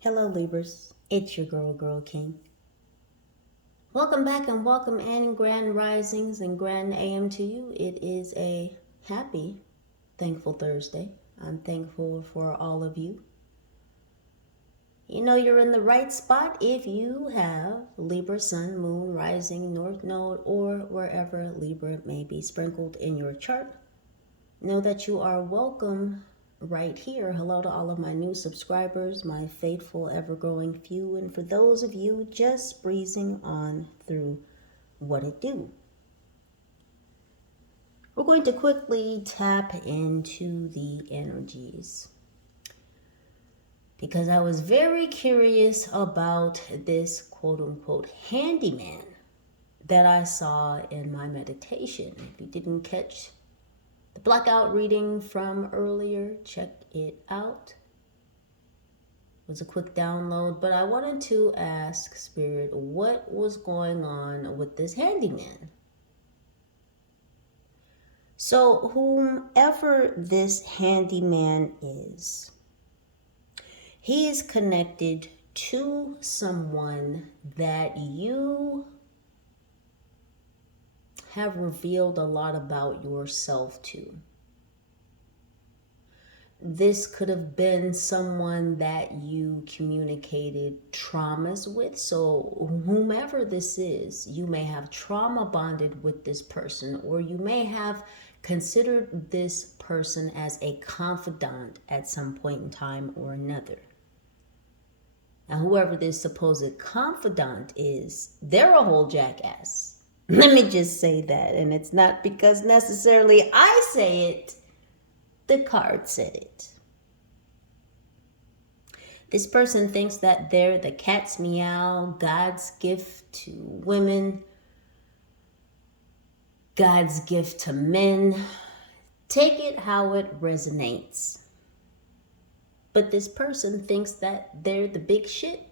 Hello Libras, it's your girl King. Welcome back and welcome in Grand Risings and Grand AM to you. It is a happy, thankful Thursday. I'm thankful for all of you. You know you're in the right spot if you have Libra, Sun, Moon, Rising, North Node, or wherever Libra may be sprinkled in your chart. Know that you are welcome right here. Hello to all of my new subscribers, my faithful, ever-growing few, and for those of you just breezing on through what it do. We're going to quickly tap into the energies because I was very curious about this quote-unquote handyman that I saw in my meditation. If you didn't catch the blackout reading from earlier, check it out. It was a quick download, but I wanted to ask Spirit what was going on with this handyman. So whomever this handyman is, he is connected to someone that you have revealed a lot about yourself to. This could have been someone that you communicated traumas with. So whomever this is, you may have trauma bonded with this person, or you may have considered this person as a confidant at some point in time or another. Now, whoever this supposed confidant is, they're a whole jackass. Let me just say that. And it's not because necessarily I say it. The card said it. This person thinks that they're the cat's meow, God's gift to women, God's gift to men. Take it how it resonates. But this person thinks that they're the big shit.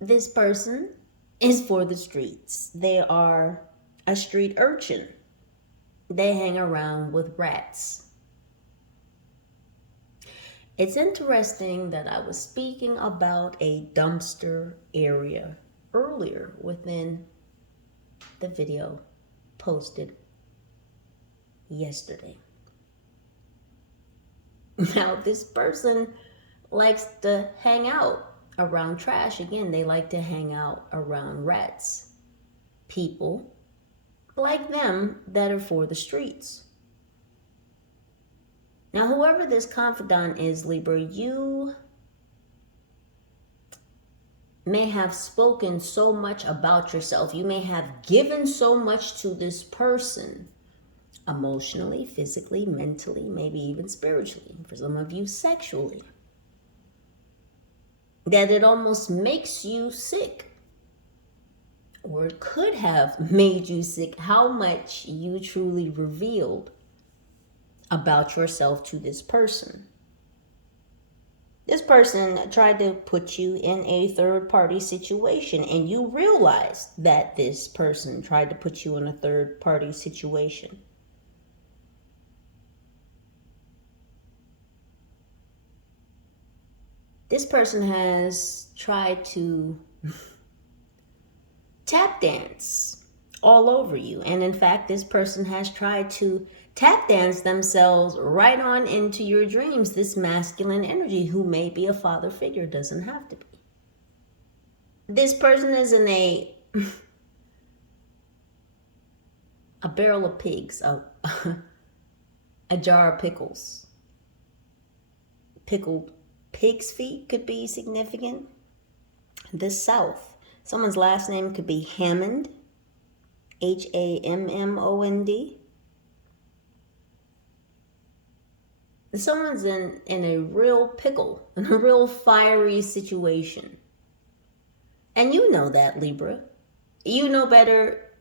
This person is for the streets. They are a street urchin. They hang around with rats. It's interesting that I was speaking about a dumpster area earlier within the video posted yesterday. Now, this person likes to hang out around trash. Again, they like to hang out around rats. People like them that are for the streets. Now, whoever this confidant is, Libra, you may have spoken so much about yourself. You may have given so much to this person, emotionally, physically, mentally, maybe even spiritually. For some of you, sexually. That it almost makes you sick. Or it could have made you sick, how much you truly revealed about yourself to this person. This person tried to put you in a third-party situation, and you realized that this person tried to put you in a third-party situation. This person has tried to tap dance all over you. And in fact, this person has tried to tap dance themselves right on into your dreams. This masculine energy, who may be a father figure, doesn't have to be. This person is in a barrel of pigs, a jar of pickles. Pickled pig's feet could be significant. The South. Someone's last name could be Hammond, Hammond. Someone's in a real pickle, in a real fiery situation. And you know that, Libra. You know better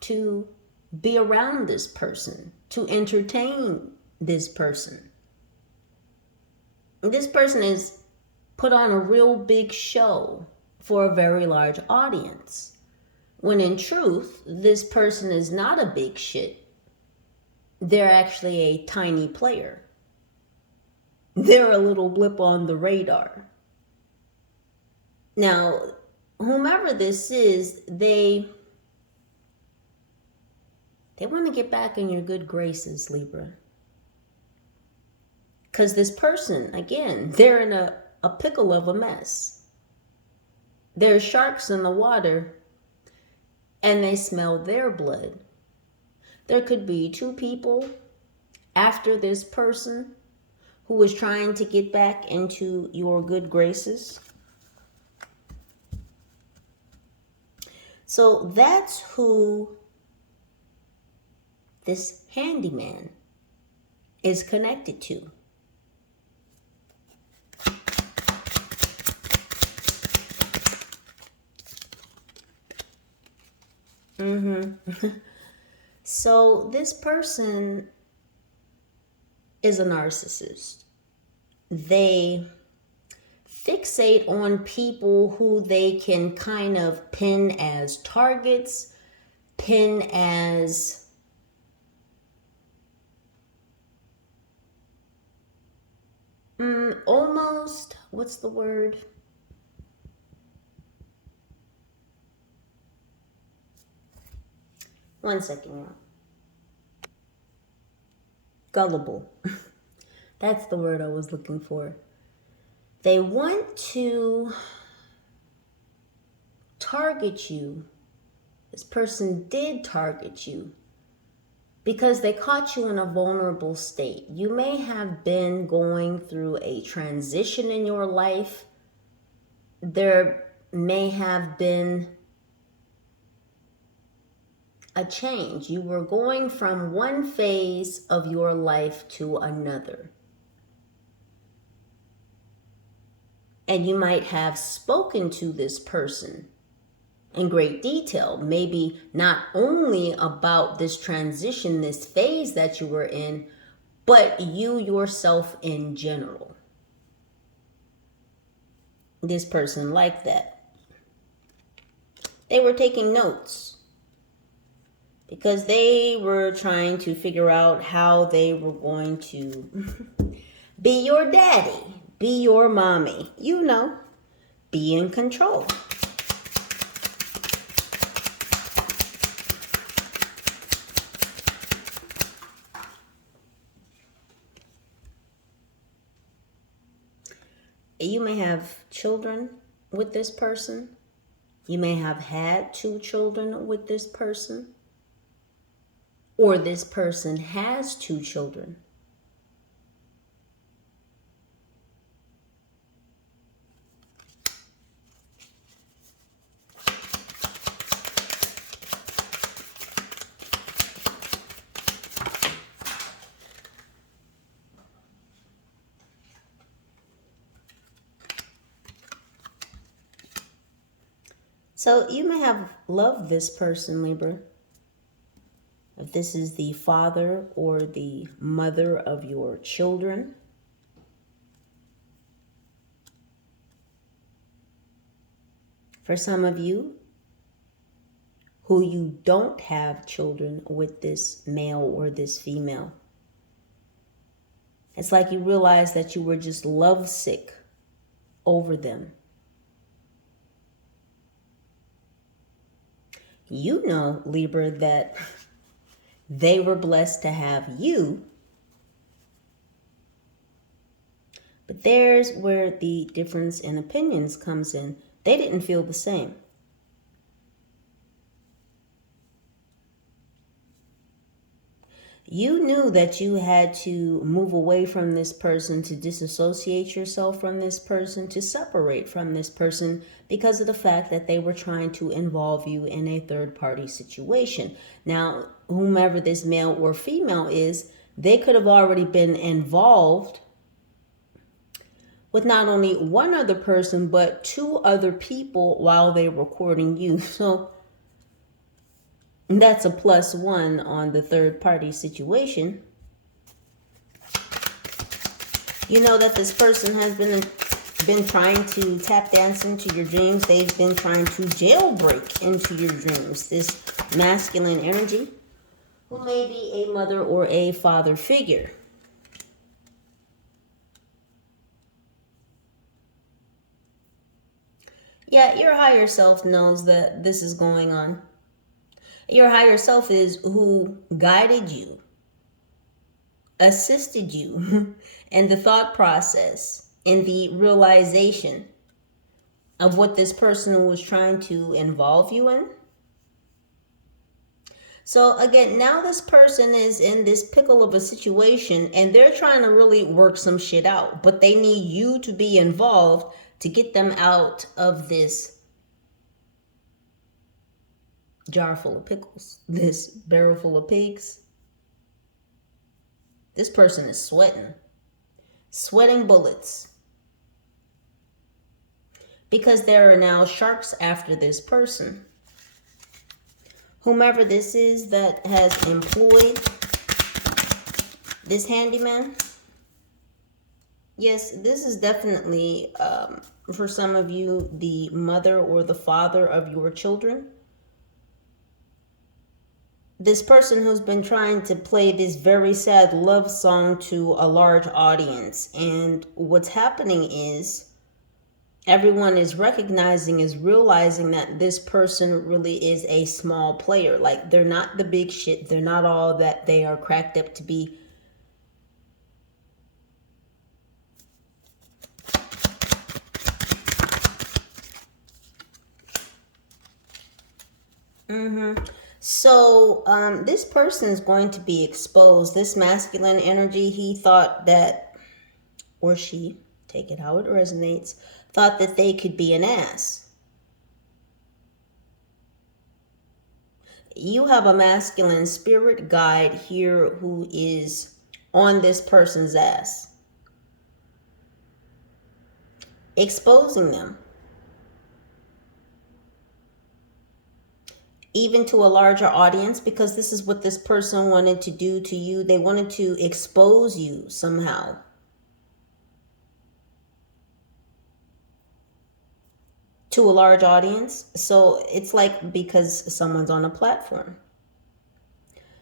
to be around this person, to entertain this person. This person is put on a real big show for a very large audience, when in truth, this person is not a big shit. They're actually a tiny player. they're a little blip on the radar. Now, whomever this is, they want to get back in your good graces, Libra. Because this person, again, they're in a pickle of a mess. There's sharks in the water, and they smell their blood. There could be two people after this person who is trying to get back into your good graces. So that's who this handyman is connected to. So this person is a narcissist. They fixate on people who they can kind of pin as targets, pin as almost, what's the word? One second, y'all. Gullible. That's the word I was looking for. They want to target you. This person did target you because they caught you in a vulnerable state. You may have been going through a transition in your life. There may have been a change. You were going from one phase of your life to another. And you might have spoken to this person in great detail, maybe not only about this transition, this phase that you were in, but you yourself in general. This person liked that. They were taking notes because they were trying to figure out how they were going to be your daddy, be your mommy, you know, be in control. You may have children with this person. You may have had 2 children with this person. Or this person has 2 children. So you may have loved this person, Libra. If this is the father or the mother of your children. For some of you who you don't have children with this male or this female, it's like you realize that you were just lovesick over them. You know, Libra, that they were blessed to have you. But there's where the difference in opinions comes in. They didn't feel the same. You knew that you had to move away from this person, to disassociate yourself from this person, to separate from this person because of the fact that they were trying to involve you in a third-party situation. Now, whomever this male or female is, they could have already been involved with not only one other person, but 2 other people while they were courting you. So that's a +1 on the third-party situation. You know that this person has been trying to tap dance into your dreams. They've been trying to jailbreak into your dreams. This masculine energy, who may be a mother or a father figure. Yeah, your higher self knows that this is going on. Your higher self is who guided you, assisted you in the thought process, in the realization of what this person was trying to involve you in. So again, now this person is in this pickle of a situation and they're trying to really work some shit out, but they need you to be involved to get them out of this jar full of pickles, this barrel full of pigs. This person is sweating bullets, because there are now sharks after this person. Whomever this is that has employed this handyman, yes, this is definitely, for some of you, the mother or the father of your children. This person who's been trying to play this very sad love song to a large audience. And what's happening is everyone is recognizing, is realizing that this person really is a small player. Like, they're not the big shit. They're not all that they are cracked up to be. So this person is going to be exposed. This masculine energy, he thought that, or she, take it how it resonates, thought that they could be an ass. You have a masculine spirit guide here who is on this person's ass, exposing them, even to a larger audience, because this is what this person wanted to do to you. They wanted to expose you somehow. To a large audience. So it's like, because someone's on a platform.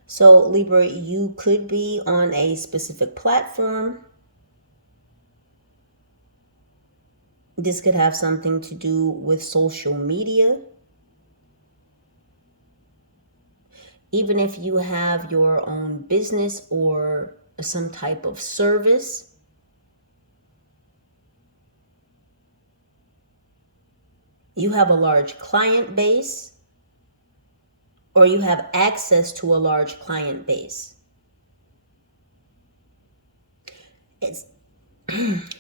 So Libra, you could be on a specific platform. This could have something to do with social media. Even if you have your own business or some type of service, you have a large client base, or you have access to a large client base. It's,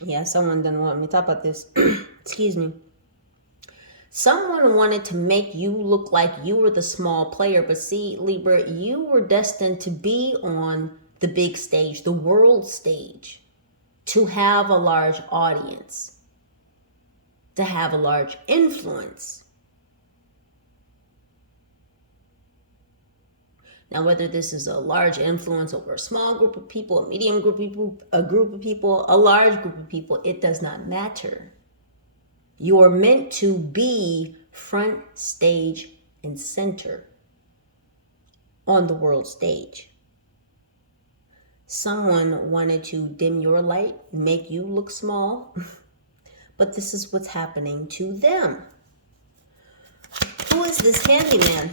yeah, someone didn't want me to talk about this. Excuse me. Someone wanted to make you look like you were the small player, but see, Libra, you were destined to be on the big stage, the world stage, to have a large audience, to have a large influence. Now, whether this is a large influence over a small group of people, a medium group of people, a group of people, a large group of people, it does not matter. You're meant to be front stage and center on the world stage. Someone wanted to dim your light, make you look small, but this is what's happening to them. Who is this handyman?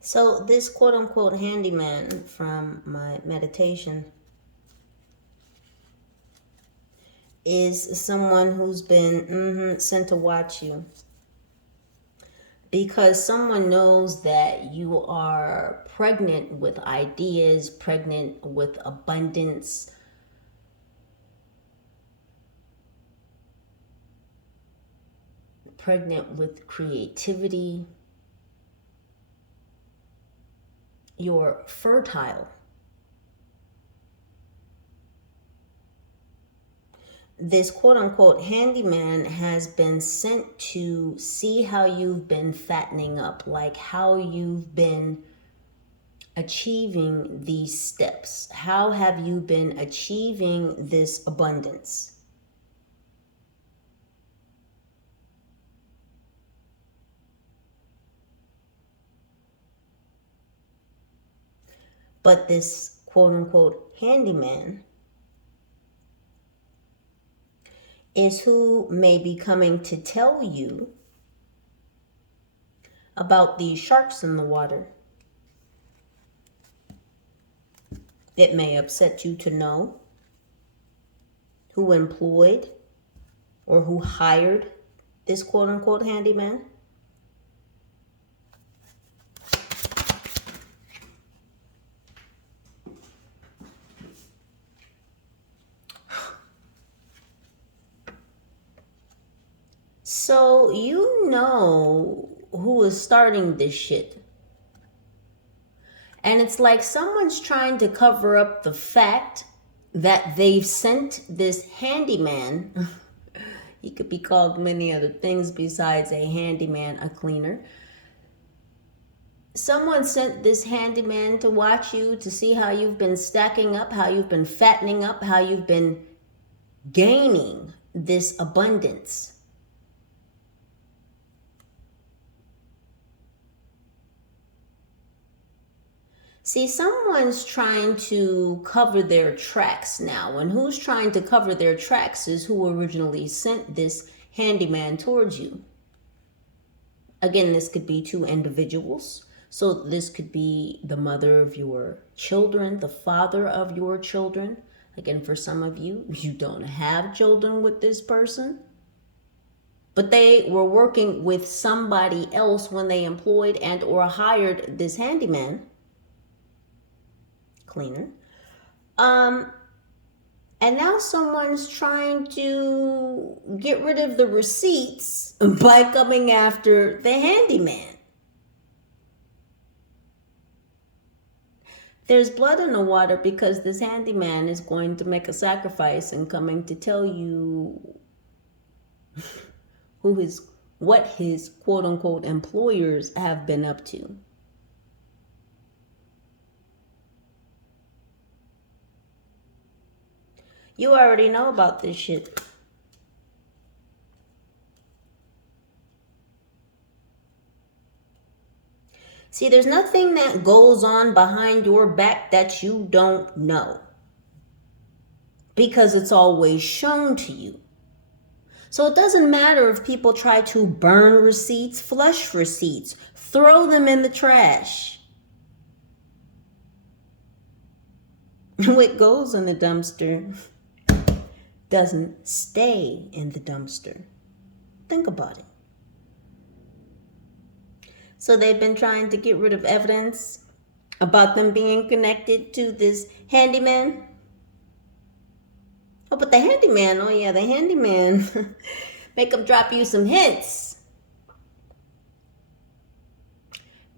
So this quote-unquote handyman from my meditation is someone who's been sent to watch you, because someone knows that you are pregnant with ideas, pregnant with abundance, pregnant with creativity. You're fertile. This quote-unquote handyman has been sent to see how you've been fattening up, like how you've been achieving these steps? How have you been achieving this abundance? But this quote unquote handyman is who may be coming to tell you about these sharks in the water. It may upset you to know who employed or who hired this quote unquote handyman. So you know who is starting this shit. And it's like someone's trying to cover up the fact that they've sent this handyman. He could be called many other things besides a handyman, a cleaner. Someone sent this handyman to watch you, to see how you've been stacking up, how you've been fattening up, how you've been gaining this abundance. See, someone's trying to cover their tracks now. And who's trying to cover their tracks is who originally sent this handyman towards you. Again, this could be two individuals. So this could be the mother of your children, the father of your children. Again, for some of you, you don't have children with this person. But they were working with somebody else when they employed and or hired this handyman. Cleaner. And now someone's trying to get rid of the receipts by coming after the handyman. There's blood in the water because this handyman is going to make a sacrifice and coming to tell you what his quote unquote employers have been up to. You already know about this shit. See, there's nothing that goes on behind your back that you don't know. Because it's always shown to you. So it doesn't matter if people try to burn receipts, flush receipts, throw them in the trash. What goes in the dumpster doesn't stay in the dumpster. Think about it. So they've been trying to get rid of evidence about them being connected to this handyman. Oh, but the handyman, oh yeah, the handyman. Make them drop you some hints.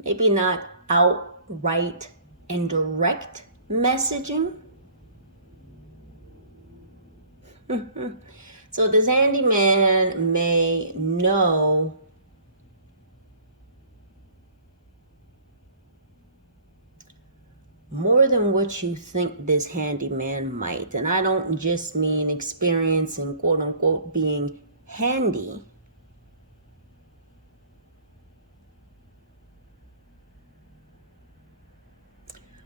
Maybe not outright and direct messaging. So this handyman may know more than what you think this handyman might. And I don't just mean experience in quote unquote being handy.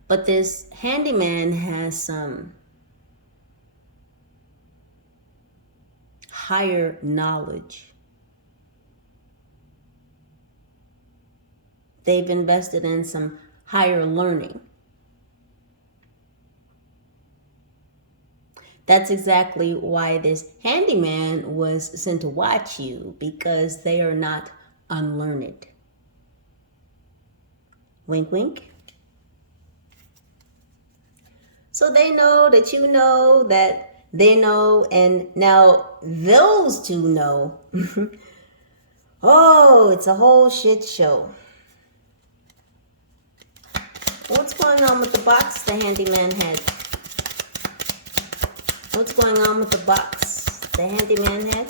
But this handyman has some higher knowledge. They've invested in some higher learning. That's exactly why this handyman was sent to watch you, because they are not unlearned. Wink, wink. So they know that you know that they know, and now those two know. Oh, it's a whole shit show. What's going on with the box the handyman had? What's going on with the box the handyman had?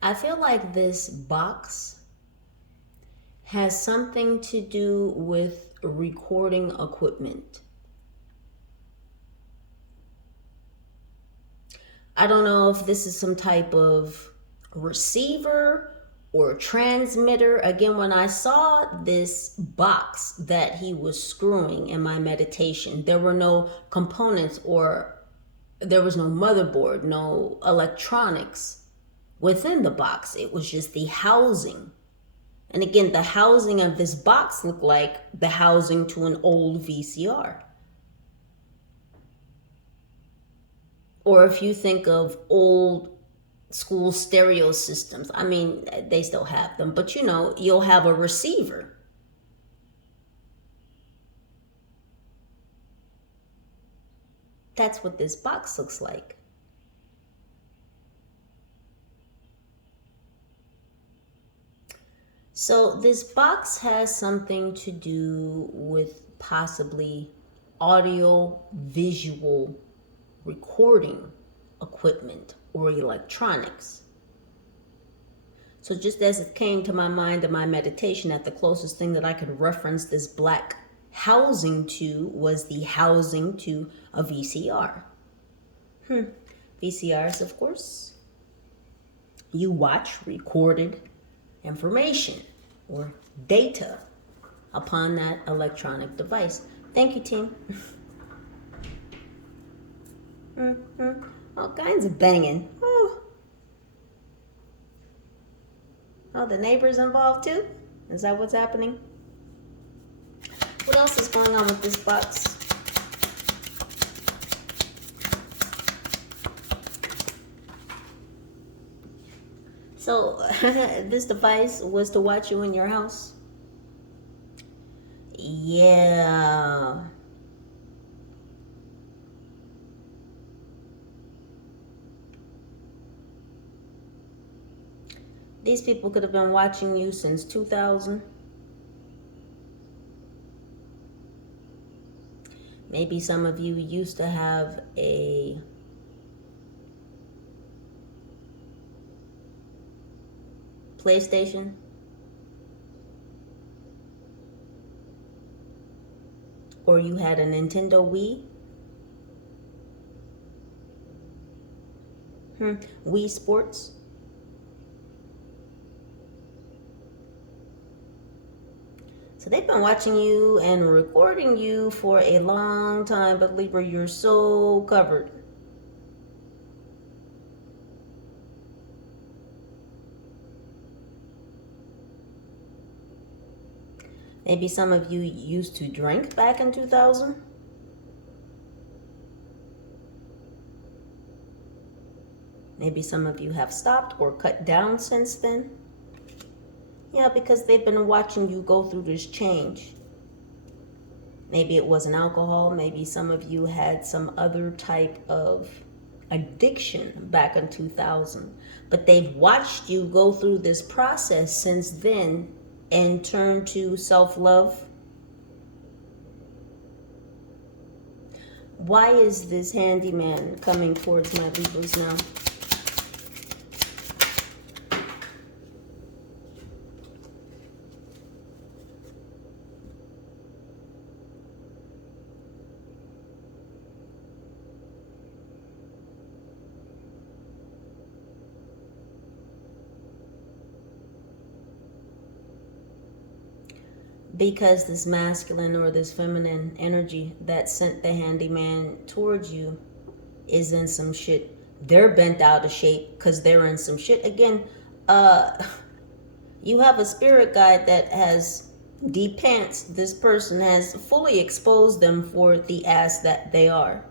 I feel like this box has something to do with recording equipment. I don't know if this is some type of receiver or transmitter. Again, when I saw this box that he was screwing in my meditation, there were no components, or there was no motherboard, no electronics within the box. It was just the housing. And again, the housing of this box looked like the housing to an old VCR. Or if you think of old school stereo systems, I mean, they still have them, but you know, you'll have a receiver. That's what this box looks like. So this box has something to do with possibly audio visual recording equipment or electronics. So just as it came to my mind in my meditation, that the closest thing that I could reference this black housing to was the housing to a VCR. VCRs, of course, you watch recorded information or data upon that electronic device. Thank you, team. All kinds of banging. Oh, the neighbors involved too? Is that what's happening? What else is going on with this box? So, this device was to watch you in your house? Yeah. These people could have been watching you since 2000. Maybe some of you used to have a PlayStation. Or you had a Nintendo Wii. Wii Sports. So they've been watching you and recording you for a long time, but Libra, you're so covered. Maybe some of you used to drink back in 2000. Maybe some of you have stopped or cut down since then. Yeah, because they've been watching you go through this change. Maybe it wasn't alcohol. Maybe some of you had some other type of addiction back in 2000. But they've watched you go through this process since then and turn to self-love. Why is this handyman coming towards my Libras now? Because this masculine or this feminine energy that sent the handyman towards you is in some shit. They're bent out of shape because they're in some shit. Again, you have a spirit guide that has de-pants this person, has fully exposed them for the ass that they are.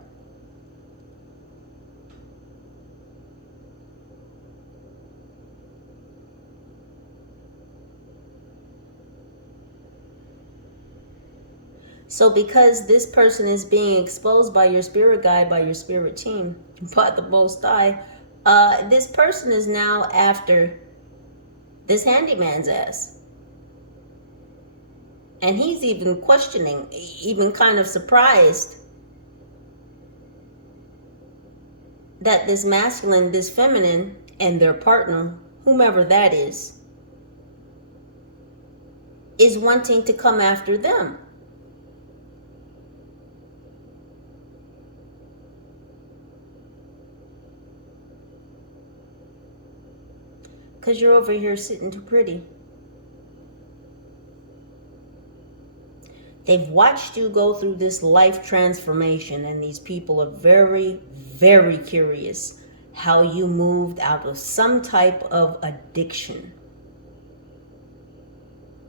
So because this person is being exposed by your spirit guide, by your spirit team, by the Most High, this person is now after this handyman's ass. And he's even questioning, even kind of surprised that this masculine, this feminine, and their partner, whomever that is wanting to come after them. Because you're over here sitting too pretty. They've watched you go through this life transformation, and these people are very, very curious how you moved out of some type of addiction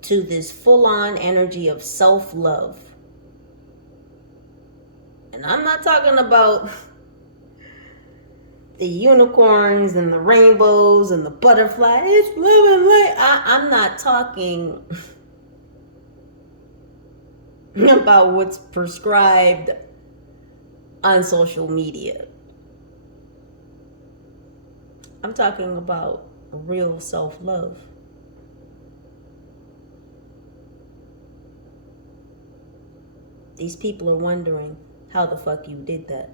to this full-on energy of self-love. And I'm not talking about the unicorns and the rainbows and the butterflies. It's love and light. I'm not talking about what's prescribed on social media. I'm talking about real self-love. These people are wondering how the fuck you did that.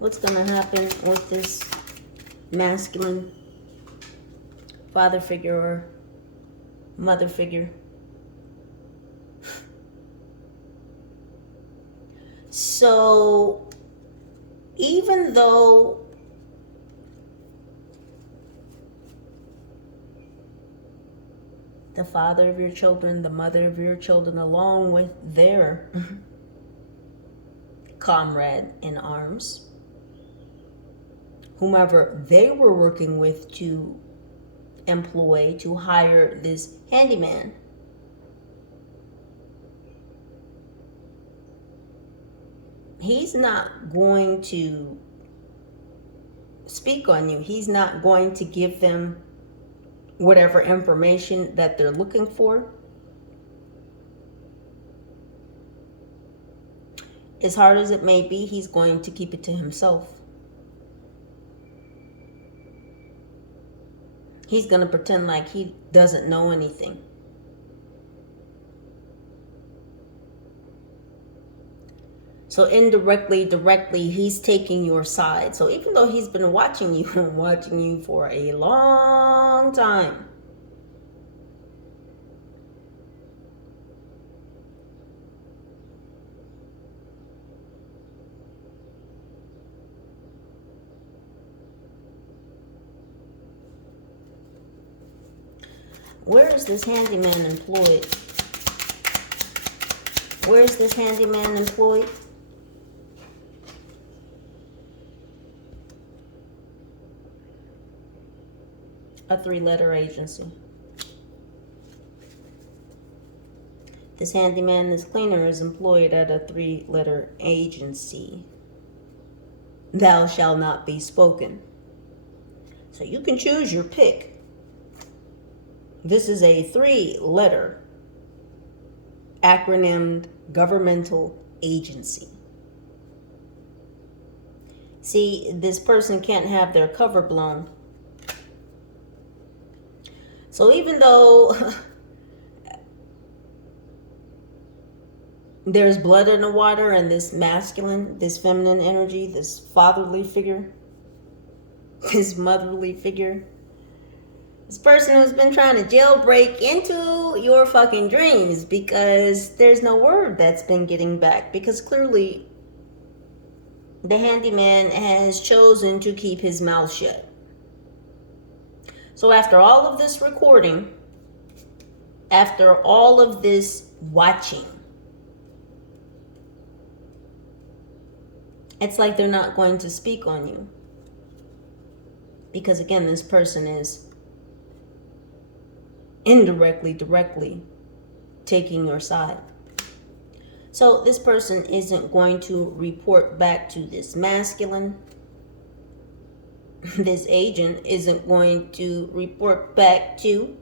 What's going to happen with this masculine father figure or mother figure? So, even though the father of your children, the mother of your children, along with their comrade in arms, whomever they were working with to employ, to hire this handyman, he's not going to speak on you. He's not going to give them whatever information that they're looking for. As hard as it may be, he's going to keep it to himself. He's going to pretend like he doesn't know anything. So indirectly, directly, he's taking your side. So even though he's been watching you and watching you for a long time, where is this handyman employed? Where is this handyman employed? A 3-letter agency. This handyman, this cleaner, is employed at a 3-letter agency. Thou shalt not be spoken. So you can choose your pick. This is a 3-letter acronymed governmental agency. See, this person can't have their cover blown. So even though there's blood in the water and this masculine, this feminine energy, this fatherly figure, this motherly figure, this person who's been trying to jailbreak into your fucking dreams, because there's no word that's been getting back, because clearly the handyman has chosen to keep his mouth shut. So after all of this recording, after all of this watching, it's like they're not going to speak on you. Because again, this person is indirectly, directly taking your side. So this person isn't going to report back to this masculine. This agent isn't going to report back to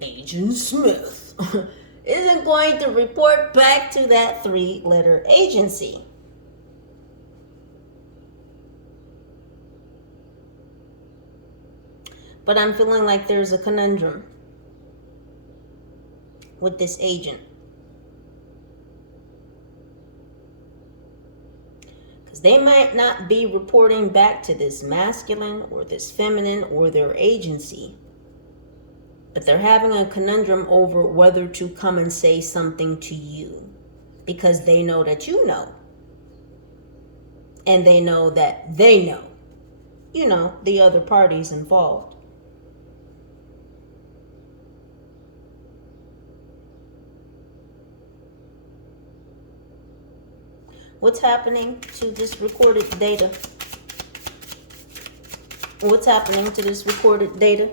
Agent Smith. Isn't going to report back to that 3-letter agency. But I'm feeling like there's a conundrum. with this agent. Because they might not be reporting back to this masculine or this feminine or their agency, but they're having a conundrum over whether to come and say something to you, because they know that you know. And they know that they know. You know, the other parties involved. What's happening to this recorded data? What's happening to this recorded data?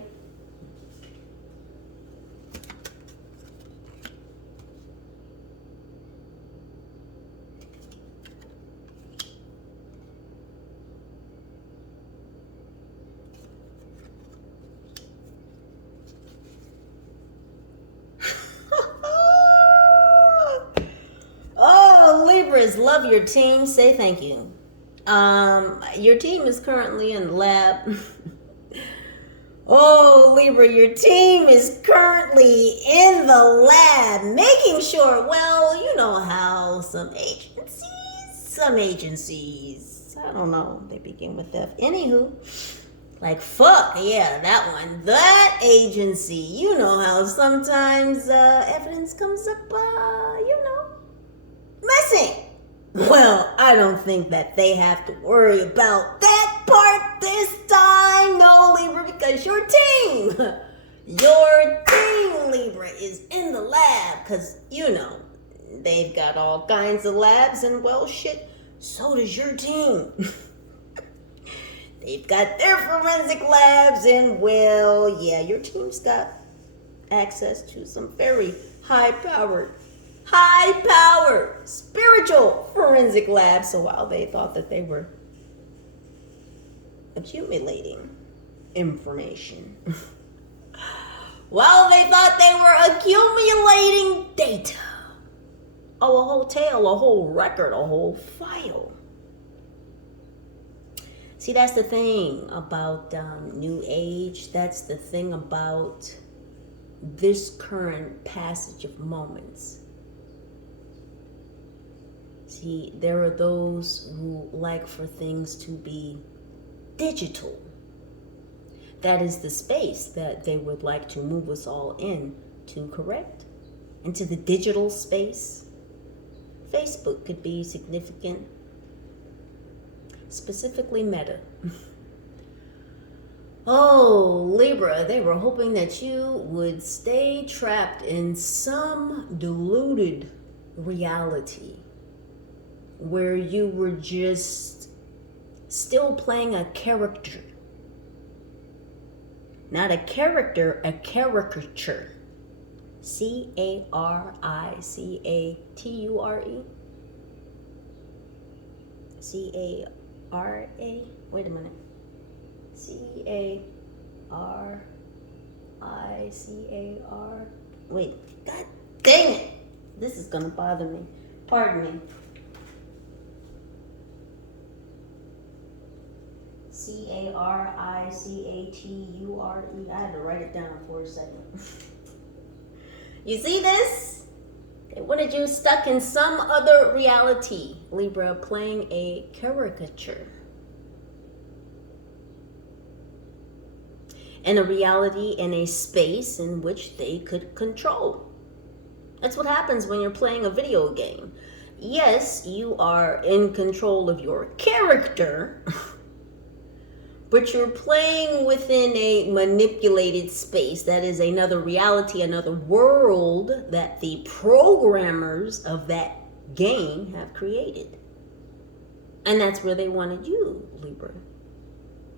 Oh, Libras, love your team. Say thank you. Your team is currently in the lab. Oh, Libra, your team is currently in the lab, making sure, well, you know how some agencies, I don't know, they begin with F. Anywho, like, fuck, yeah, that one, that agency, you know how sometimes evidence comes up, missing. Well, I don't think that they have to worry about that part this time, no, Libra, because your team, Libra, is in the lab, because, you know, they've got all kinds of labs, and, well, shit, so does your team. They've got their forensic labs, and, well, yeah, your team's got access to some very high-powered spiritual forensic labs. So while they thought that they were accumulating information, while they thought they were accumulating data, a whole tale, a whole record, a whole file. See, that's the thing about New Age. That's the thing about this current passage of moments. See, there are those who like for things to be digital. That is the space that they would like to move us all in to, correct? Into the digital space. Facebook could be significant. Specifically Meta. Oh, Libra, they were hoping that you would stay trapped in some deluded reality where you were just still playing a character. Not a character, a caricature. C-A-R-I-C-A-T-U-R-E. C-A-R-A. Wait a minute. C-A-R-I-C-A-R. Wait, god dang it. This is gonna bother me. Pardon me. C-A-R-I-C-A-T-U-R-E. I had to write it down for a second. You see this? They wanted you stuck in some other reality, Libra, playing a caricature. In a reality, in a space in which they could control. That's what happens when you're playing a video game. Yes, you are in control of your character, but you're playing within a manipulated space. That is another reality, another world that the programmers of that game have created. And that's where they wanted you, Libra.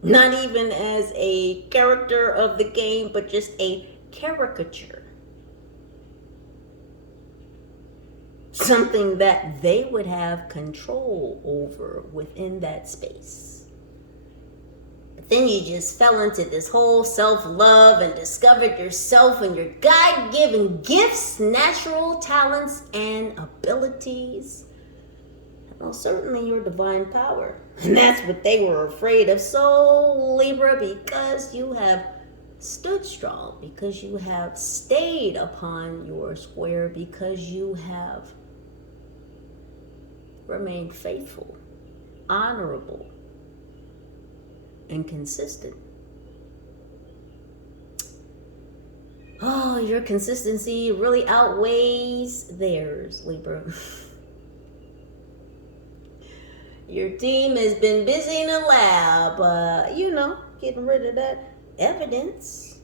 Not even as a character of the game, but just a caricature. Something that they would have control over within that space. But then you just fell into this whole self-love and discovered yourself and your God-given gifts, natural talents, and abilities. And most certainly your divine power. And that's what they were afraid of. So, Libra, because you have stood strong, because you have stayed upon your square, because you have remained faithful, honorable, and consistent. Oh, your consistency really outweighs theirs, Libra. Your team has been busy in the lab, getting rid of that evidence.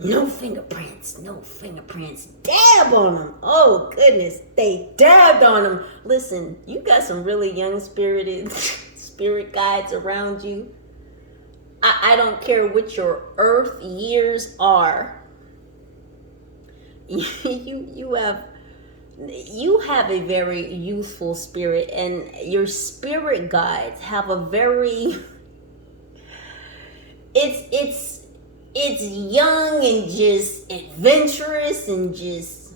No fingerprints, no fingerprints. Dab on them. Oh, goodness, they dabbed on them. Listen, you got some really young spirited spirit guides around you. I don't care what your earth years are. You have a very youthful spirit, and your spirit guides have a very it's young and just adventurous and just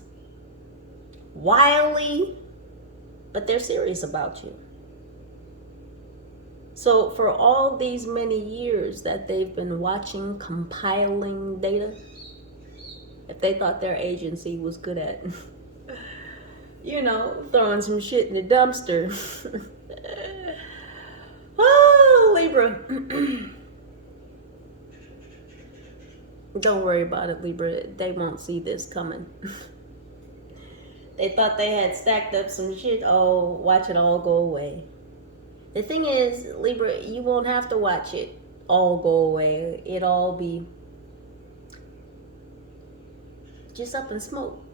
wily, but they're serious about you. So for all these many years that they've been watching, compiling data, if they thought their agency was good at throwing some shit in the dumpster. Oh, Libra. Don't worry about it, Libra. They won't see this coming. They thought they had stacked up some shit. Oh, watch it all go away. The thing is, Libra, you won't have to watch it all go away. It all be just up in smoke.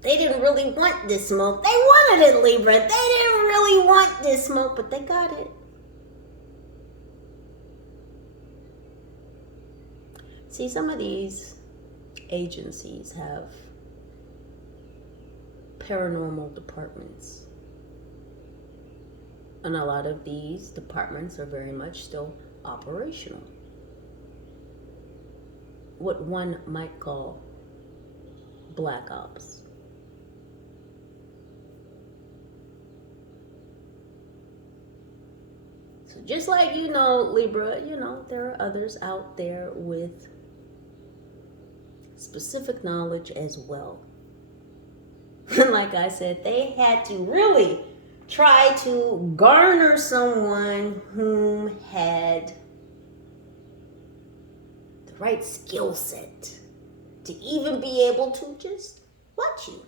They didn't really want this smoke. They wanted it, Libra. They didn't really want this smoke, but they got it. See, some of these agencies have paranormal departments. And a lot of these departments are very much still operational. What one might call black ops. So just like Libra, there are others out there with specific knowledge as well. And like I said, they had to really try to garner someone whom had the right skill set to even be able to just watch you.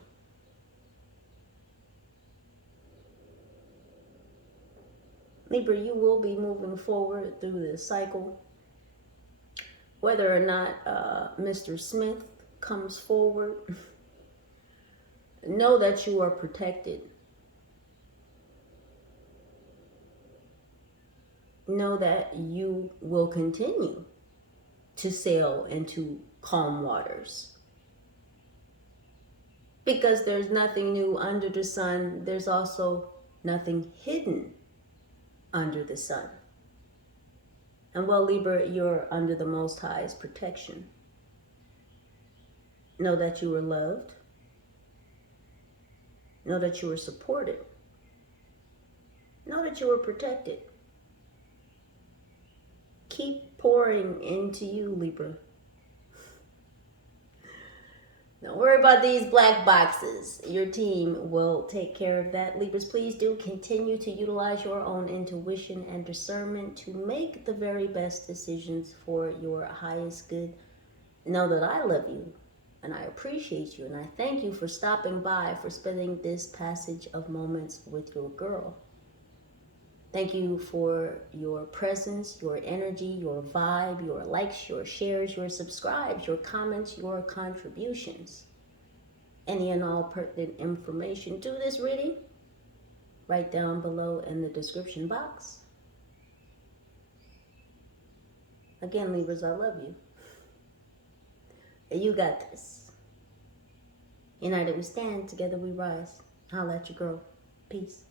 Libra, you will be moving forward through this cycle. Whether or not Mr. Smith comes forward, know that you are protected. Know that you will continue to sail into calm waters. Because there's nothing new under the sun, there's also nothing hidden under the sun. And well, Libra, you're under the Most High's protection. Know that you are loved. Know that you are supported. Know that you are protected. Keep pouring into you, Libra. Don't worry about these black boxes. Your team will take care of that. Libras, please do continue to utilize your own intuition and discernment to make the very best decisions for your highest good. Know that I love you and I appreciate you, and I thank you for stopping by, for spending this passage of moments with your girl. Thank you for your presence, your energy, your vibe, your likes, your shares, your subscribes, your comments, your contributions. Any and all pertinent information to this reading, right down below in the description box. Again, Libras, I love you. You got this. United we stand, together we rise. Holla at your girl. Peace.